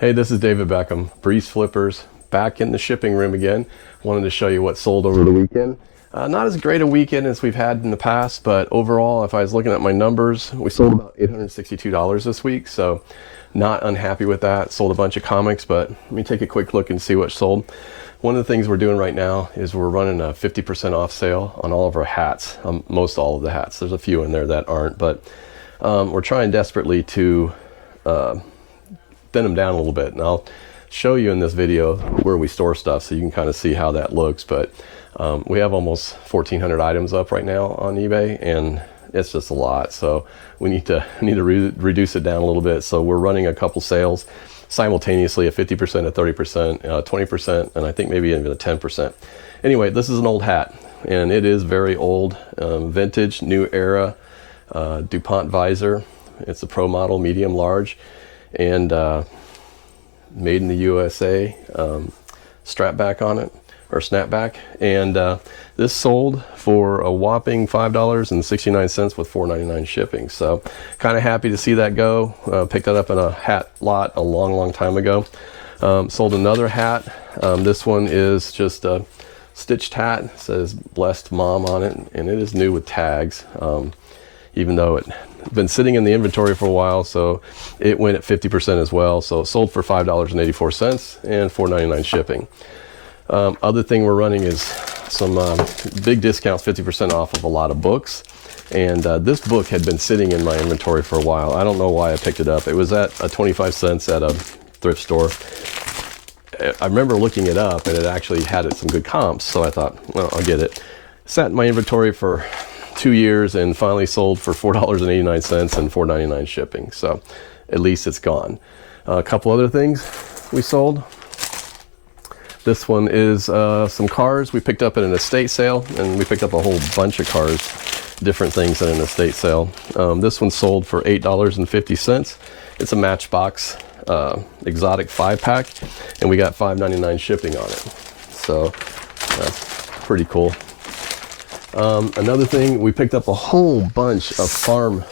Hey, this is David Beckham, BreezeFlippers, back in the shipping room again. Wanted to show you what sold over the weekend. Not as great a weekend as we've had in the past, but overall, if I was looking at my numbers, we sold about $862 this week, so not unhappy with that. Sold a bunch of comics, but let me take a quick look and see what sold. One of the things we're doing right now is we're running a 50% off sale on all of our hats, most all of the hats. There's a few in there that aren't, but we're trying desperately to thin them down a little bit, and I'll show you in this video where we store stuff so you can kind of see how that looks. But we have almost 1,400 items up right now on eBay, and it's just a lot, so we need to reduce it down a little bit. So we're running a couple sales simultaneously, a 50%, a 30%, 20%, and I think maybe even a 10%. Anyway, this is an old hat, and it is very old, vintage, new era, DuPont visor. It's a pro model, medium large, and made in the USA, strap back on it, or snapback. And this sold for a whopping $5.69 with $4.99 shipping. So kind of happy to see that go. Picked that up in a hat lot a long time ago. Sold another hat. This one is just a stitched hat. It says blessed mom on it, and it is new with tags, even though it been sitting in the inventory for a while, so it went at 50% as well. So it sold for $5.84 and $4.99 shipping. Other thing we're running is some big discounts, 50% off of a lot of books. And this book had been sitting in my inventory for a while. I don't know why I picked it up. It was at 25 cents at a thrift store. I remember looking it up, and it actually had some good comps, so I thought, well, I'll get it. Sat in my inventory for 2 years and finally sold for $4.89 and $4.99 shipping. So at least it's gone. A couple other things we sold. This one is some cars we picked up at an estate sale, and we picked up a whole bunch of cars, different things at an estate sale. This one sold for $8.50. It's a Matchbox exotic 5-pack, and we got $5.99 shipping on it. So that's pretty cool. Another thing, we picked up a whole bunch of farm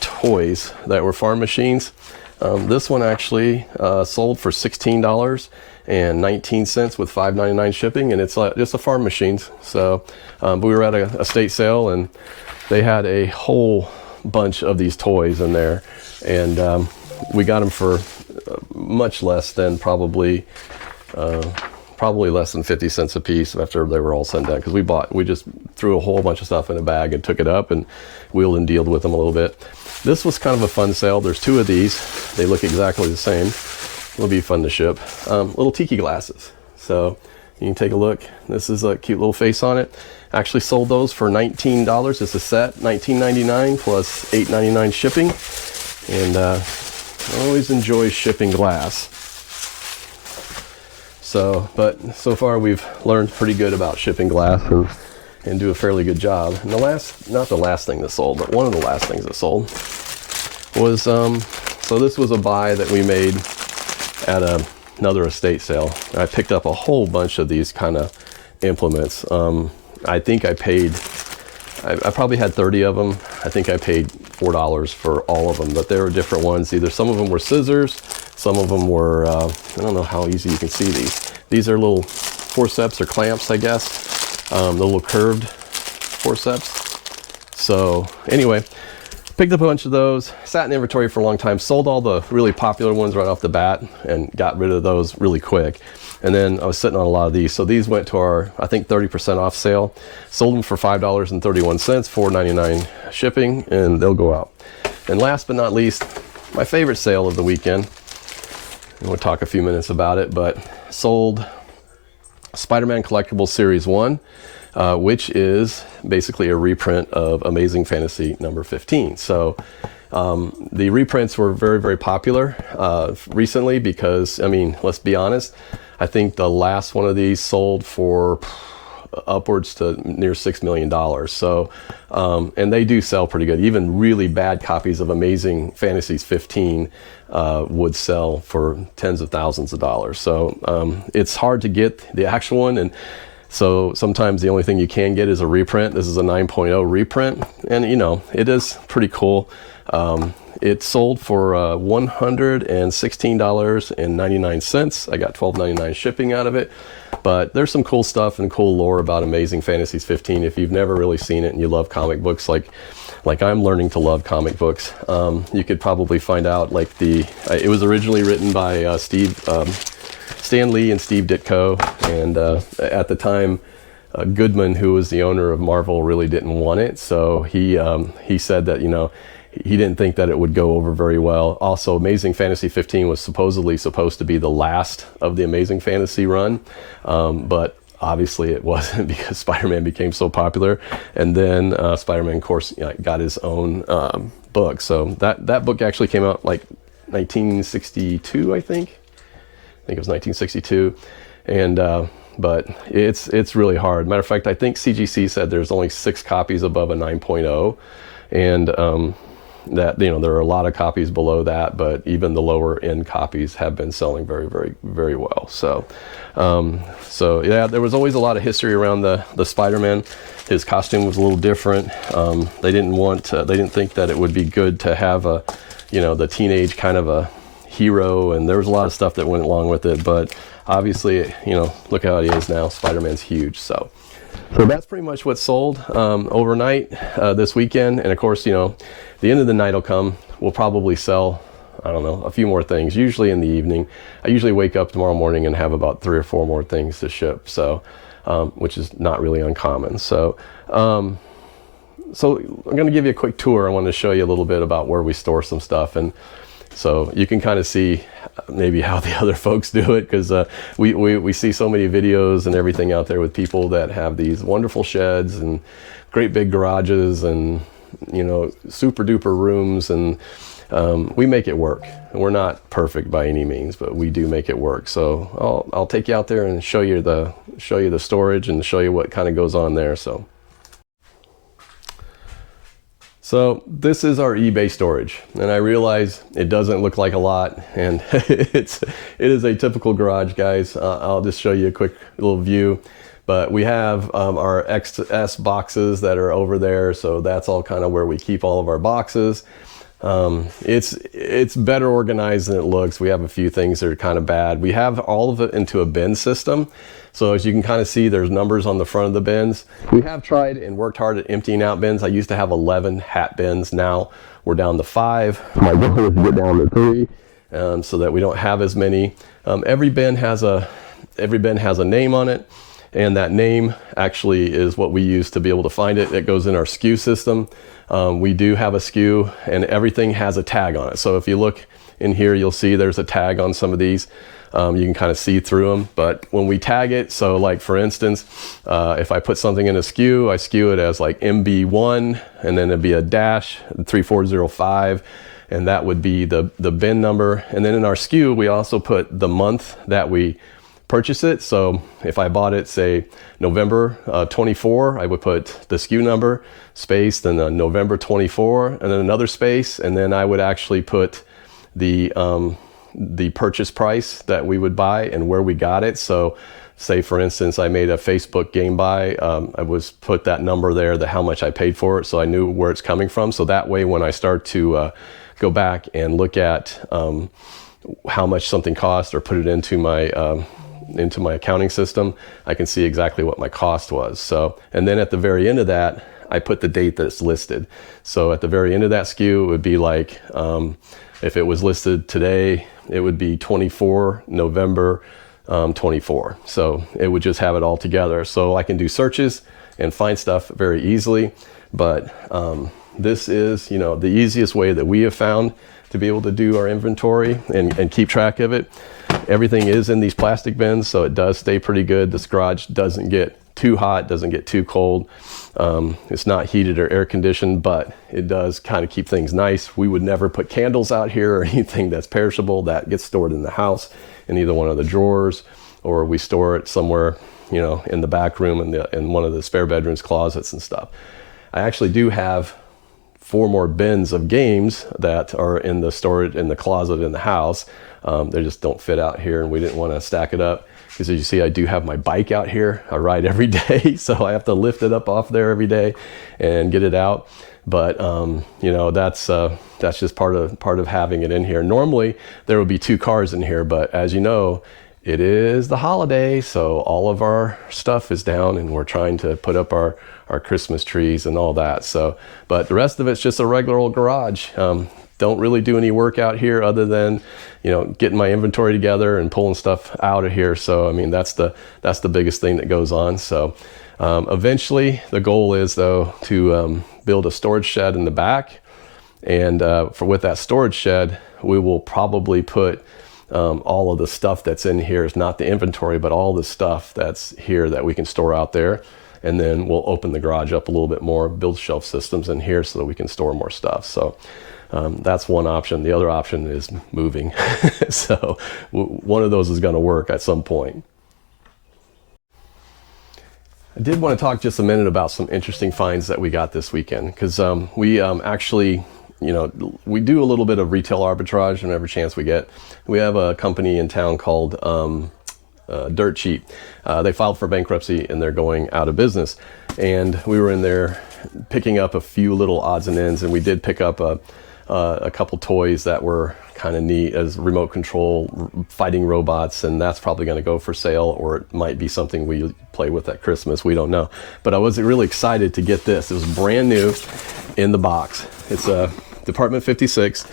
toys that were farm machines. This one actually sold for $16.19 with $5.99 shipping, and it's just a farm machines. So but we were at a estate sale, and they had a whole bunch of these toys in there, and we got them for much less than probably less than 50 cents a piece after they were all sent down, because we just threw a whole bunch of stuff in a bag and took it up and wheeled and dealed with them a little bit. This was kind of a fun sale. There's two of these. They look exactly the same. It'll be fun to ship. Little tiki glasses. So you can take a look. This is a cute little face on it. Actually sold those for $19. It's a set, $19.99 plus $8.99 shipping. And I always enjoy shipping glass. But so far we've learned pretty good about shipping glass and do a fairly good job. And not the last thing that sold, but one of the last things that sold was, so this was a buy that we made at another estate sale. I picked up a whole bunch of these kind of implements. I think I probably had 30 of them. I think I paid $4 for all of them, but they were different ones. Either some of them were scissors, some of them were, I don't know how easy you can see these. These are little forceps or clamps, I guess. The little curved forceps. So anyway, picked up a bunch of those, sat in inventory for a long time, sold all the really popular ones right off the bat and got rid of those really quick. And then I was sitting on a lot of these. So these went to our, I think, 30% off sale. Sold them for $5.31, $4.99 shipping, and they'll go out. And last but not least, my favorite sale of the weekend, and we'll talk a few minutes about it, but sold Spider-Man Collectibles Series 1, which is basically a reprint of Amazing Fantasy number 15. So the reprints were very popular recently because, I mean, let's be honest, I think the last one of these sold for upwards to near $6 million. So, and they do sell pretty good. Even really bad copies of Amazing Fantasies 15 would sell for tens of thousands of dollars. So it's hard to get the actual one, and so sometimes the only thing you can get is a reprint. This is a 9.0 reprint, and you know, it is pretty cool. It sold for $116.99. I got $12.99 shipping out of it. But there's some cool stuff and cool lore about Amazing Fantasies 15. If you've never really seen it and you love comic books like I'm learning to love comic books, you could probably find out like it was originally written by Stan Lee and Steve Ditko, and at the time Goodman, who was the owner of Marvel, really didn't want it, so he said that, you know, he didn't think that it would go over very well. Also, Amazing Fantasy 15 was supposedly supposed to be the last of the Amazing Fantasy run, but obviously it wasn't, because Spider-Man became so popular, and then Spider-Man, of course, you know, got his own book. So that book actually came out like 1962, I think it was 1962, and but it's really hard. Matter of fact, I think CGC said there's only 6 copies above a 9.0, and that, you know, there are a lot of copies below that, but even the lower end copies have been selling very, very, very well. So so yeah, there was always a lot of history around the Spider-Man. His costume was a little different. They didn't think that it would be good to have a, you know, the teenage kind of a hero, and there was a lot of stuff that went along with it, but obviously, you know, look how he is now. Spider-Man's huge. So that's pretty much what sold overnight this weekend. And of course, you know, the end of the night will come. We'll probably sell, I don't know, a few more things, usually in the evening. I usually wake up tomorrow morning and have about 3 or 4 more things to ship, so which is not really uncommon. So so I'm going to give you a quick tour. I want to show you a little bit about where we store some stuff, and so you can kind of see maybe how the other folks do it, because we see so many videos and everything out there with people that have these wonderful sheds and great big garages and, you know, super duper rooms, and we make it work. We're not perfect by any means, but we do make it work. So I'll take you out there and show you the storage and show you what kind of goes on there. So this is our eBay storage, and I realize it doesn't look like a lot, and it is a typical garage, guys. I'll just show you a quick little view. But we have our XS boxes that are over there, so that's all kind of where we keep all of our boxes. It's better organized than it looks. We have a few things that are kind of bad. We have all of it into a bin system. So as you can kind of see, there's numbers on the front of the bins. We have tried and worked hard at emptying out bins. I used to have 11 hat bins. Now we're down to 5. My goal is to get down to 3, so that we don't have as many. Every bin has a name on it, and that name actually is what we use to be able to find it. It goes in our SKU system. We do have a SKU, and everything has a tag on it. So if you look in here, you'll see there's a tag on some of these. You can kind of see through them, but when we tag it, so like for instance, if I put something in a SKU, I SKU it as like MB1, and then it'd be a dash 3405, and that would be the bin number. And then in our SKU, we also put the month that we purchase it. So if I bought it, say November 24, I would put the SKU number, space, then November 24, and then another space, and then I would actually put the purchase price that we would buy and where we got it. So say for instance, I made a Facebook game buy, I was put that number there, how much I paid for it, so I knew where it's coming from. So that way, when I start to go back and look at how much something cost, or put it into my accounting system, I can see exactly what my cost was. So, and then at the very end of that, I put the date that it's listed. So at the very end of that SKU, it would be like, if it was listed today, it would be 24 November 24. So it would just have it all together. So I can do searches and find stuff very easily. But this is, you know, the easiest way that we have found to be able to do our inventory and keep track of it. Everything is in these plastic bins, so it does stay pretty good. This garage doesn't get too hot, doesn't get too cold. It's not heated or air conditioned, but it does kind of keep things nice. We would never put candles out here or anything that's perishable. That gets stored in the house in either one of the drawers, or we store it somewhere, you know, in the back room, in one of the spare bedrooms, closets and stuff. I actually do have 4 more bins of games that are in the storage in the closet in the house. They just don't fit out here, and we didn't want to stack it up, because as you see, I do have my bike out here. I ride every day, so I have to lift it up off there every day and get it out. But you know, that's just part of having it in here. Normally there would be 2 cars in here, but as you know, it is the holiday, so all of our stuff is down, and we're trying to put up our Christmas trees and all that. So, but the rest of it's just a regular old garage. Don't really do any work out here other than, you know, getting my inventory together and pulling stuff out of here. So I mean, that's the biggest thing that goes on. So eventually the goal is though to build a storage shed in the back, and with that storage shed we will probably put all of the stuff that's in here, is not the inventory, but all the stuff that's here that we can store out there. And then we'll open the garage up a little bit more, build shelf systems in here so that we can store more stuff. So that's one option. The other option is moving. So one of those is going to work at some point. I did want to talk just a minute about some interesting finds that we got this weekend, because we actually, you know, we do a little bit of retail arbitrage whenever chance we get. We have a company in town called Dirt Cheap. They filed for bankruptcy and they're going out of business. And we were in there picking up a few little odds and ends, and we did pick up a couple toys that were kind of neat as remote control fighting robots, and that's probably going to go for sale, or it might be something we play with at Christmas. We don't know. But I was really excited to get this. It was brand new in the box. It's a Department 56,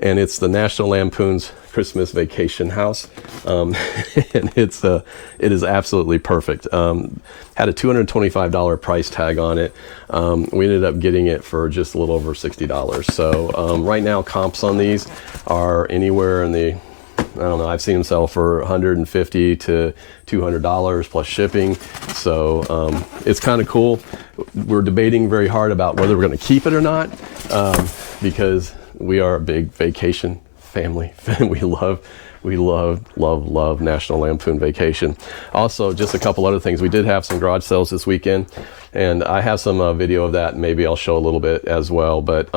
and it's the National Lampoon's Christmas Vacation House, and it is absolutely perfect. Had a $225 price tag on it. We ended up getting it for just a little over $60. So right now comps on these are anywhere in the, I don't know, I've seen them sell for $150 to $200 plus shipping. So it's kind of cool. We're debating very hard about whether we're going to keep it or not, because we are a big vacation family. We love National Lampoon Vacation. Also, just a couple other things. We did have some garage sales this weekend, and I have some video of that. Maybe I'll show a little bit as well. But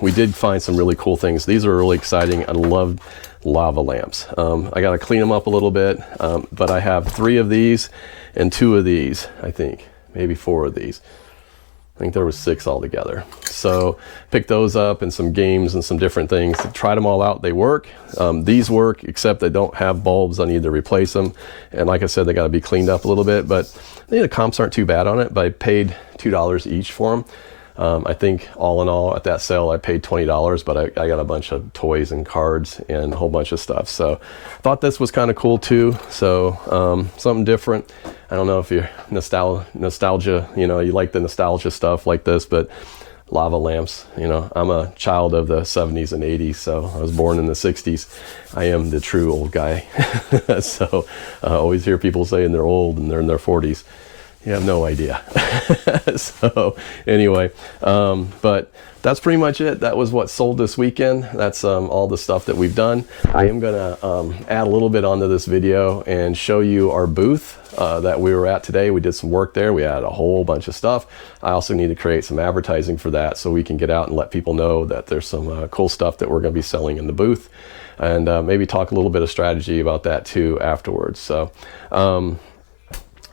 we did find some really cool things. These are really exciting. I love lava lamps. I got to clean them up a little bit, but I have 3 of these and 2 of these, I think, maybe 4 of these. I think there was 6 altogether. So picked those up and some games and some different things. Tried them all out. They work. These work, except they don't have bulbs. I need to replace them. And like I said, they got to be cleaned up a little bit. But the comps aren't too bad on it. But I paid $2 each for them. I think all in all at that sale I paid $20, but I got a bunch of toys and cards and a whole bunch of stuff. So thought this was kind of cool too. So something different. I don't know if you're nostalgia, you know, you like the nostalgia stuff like this, but lava lamps, you know, I'm a child of the 70s and 80s, so I was born in the 60s. I am the true old guy. So I always hear people saying they're old and they're in their 40s. You have no idea. So anyway, but that's pretty much it. That was what sold this weekend. That's all the stuff that we've done. I am gonna add a little bit onto this video and show you our booth that we were at today. We did some work there. We had a whole bunch of stuff. I also need to create some advertising for that so we can get out and let people know that there's some cool stuff that we're gonna be selling in the booth, and maybe talk a little bit of strategy about that too afterwards. So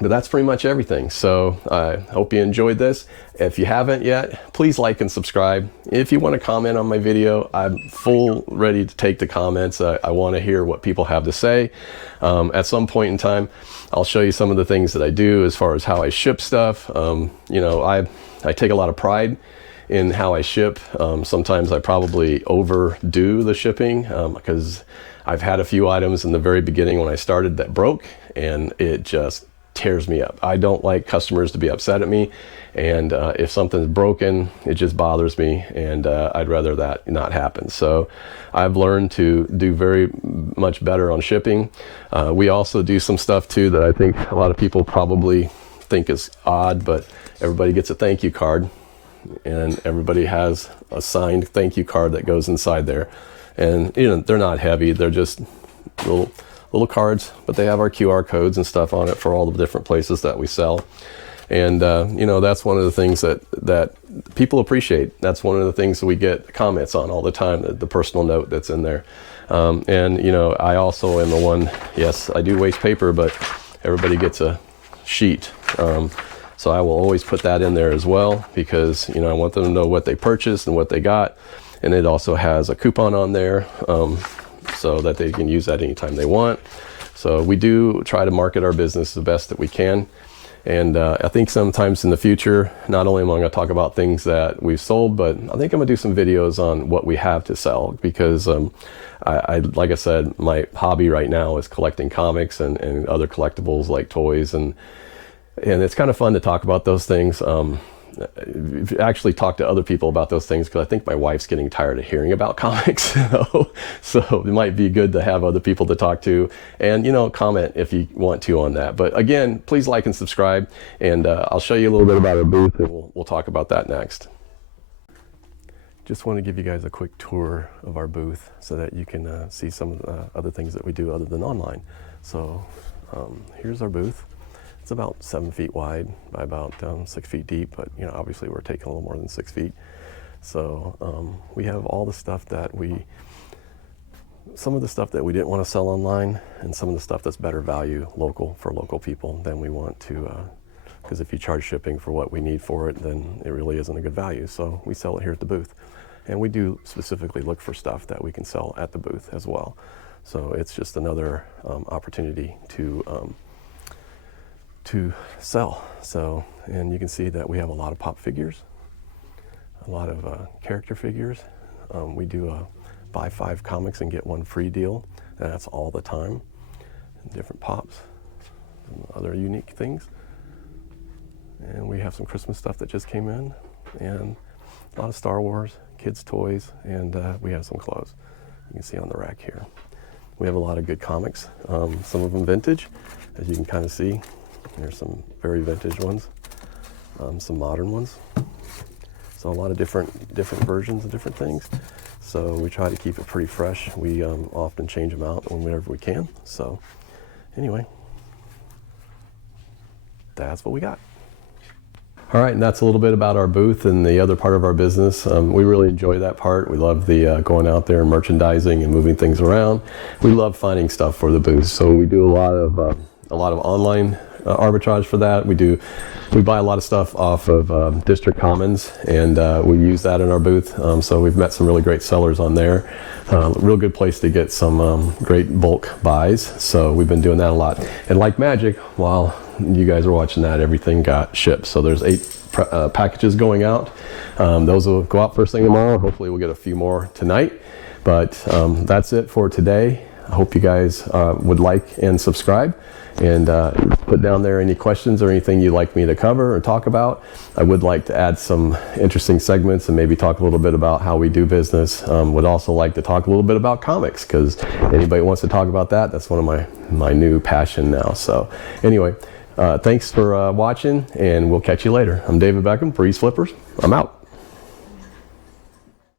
but that's pretty much everything. So I hope you enjoyed this. If you haven't yet, please like and subscribe. If you want to comment on my video, I'm ready to take the comments. I want to hear what people have to say. At some point in time, I'll show you some of the things that I do as far as how I ship stuff. You know, I take a lot of pride in how I ship. Sometimes I probably overdo the shipping because I've had a few items in the very beginning when I started that broke, and it just tears me up. I don't like customers to be upset at me, and if something's broken, it just bothers me, and I'd rather that not happen. So I've learned to do very much better on shipping. We also do some stuff too that I think a lot of people probably think is odd, but everybody gets a thank you card, and everybody has a signed thank you card that goes inside there. And you know, they're not heavy, they're just little cards, but they have our QR codes and stuff on it for all the different places that we sell. And you know, that's one of the things that people appreciate. That's one of the things that we get comments on all the time, the personal note that's in there. And you know, I also am the one, yes, I do waste paper, but everybody gets a sheet. So I will always put that in there as well, because I want them to know what they purchased and what they got. And it also has a coupon on there, so that they can use that anytime they want. So we do try to market our business the best that we can. And I think sometimes in the future, not only am I going to talk about things that we've sold, but I think I'm going to do some videos on what we have to sell, because like I said, my hobby right now is collecting comics and other collectibles like toys, and it's kind of fun to talk about those things. Actually talk to other people about those things, because I think my wife's getting tired of hearing about comics. So it might be good to have other people to talk to, and comment if you want to on that. But again, please like and subscribe, and I'll show you a little bit about our booth, and we'll talk about that next. Just want to give you guys a quick tour of our booth so that you can see some of the other things that we do other than online. So here's our booth. It's about 7 feet wide by about 6 feet deep, but obviously we're taking a little more than 6 feet. So we have all the stuff that some of the stuff that we didn't want to sell online, and some of the stuff that's better value local for local people than we want to, because if you charge shipping for what we need for it, then it really isn't a good value. So we sell it here at the booth, and we do specifically look for stuff that we can sell at the booth as well. So it's just another opportunity to sell. So, and you can see that we have a lot of pop figures, a lot of character figures. We do a buy 5 comics and get 1 free deal, and that's all the time. And different pops and other unique things. And we have some Christmas stuff that just came in, and a lot of Star Wars, kids' toys, and we have some clothes. You can see on the rack here. We have a lot of good comics, some of them vintage, as you can kind of see. There's some very vintage ones, some modern ones. So a lot of different versions of different things. So we try to keep it pretty fresh. We often change them out whenever we can. So anyway, that's what we got. All right, and that's a little bit about our booth and the other part of our business. We really enjoy that part. We love the going out there and merchandising and moving things around. We love finding stuff for the booth. So we do a lot of online arbitrage for that. We buy a lot of stuff off of District Commons, and we use that in our booth. So we've met some really great sellers on there. Real good place to get some great bulk buys. So we've been doing that a lot. And like magic, while you guys are watching that, everything got shipped. So there's 8 packages going out. Those will go out first thing tomorrow. Hopefully we'll get a few more tonight. But that's it for today. I hope you guys would like and subscribe, and put down there any questions or anything you'd like me to cover or talk about. I would like to add some interesting segments and maybe talk a little bit about how we do business. Would also like to talk a little bit about comics, because anybody wants to talk about that, that's one of my new passion now. So anyway, thanks for watching, and we'll catch you later. I'm David Beckham, BreezeFlippers. I'm out.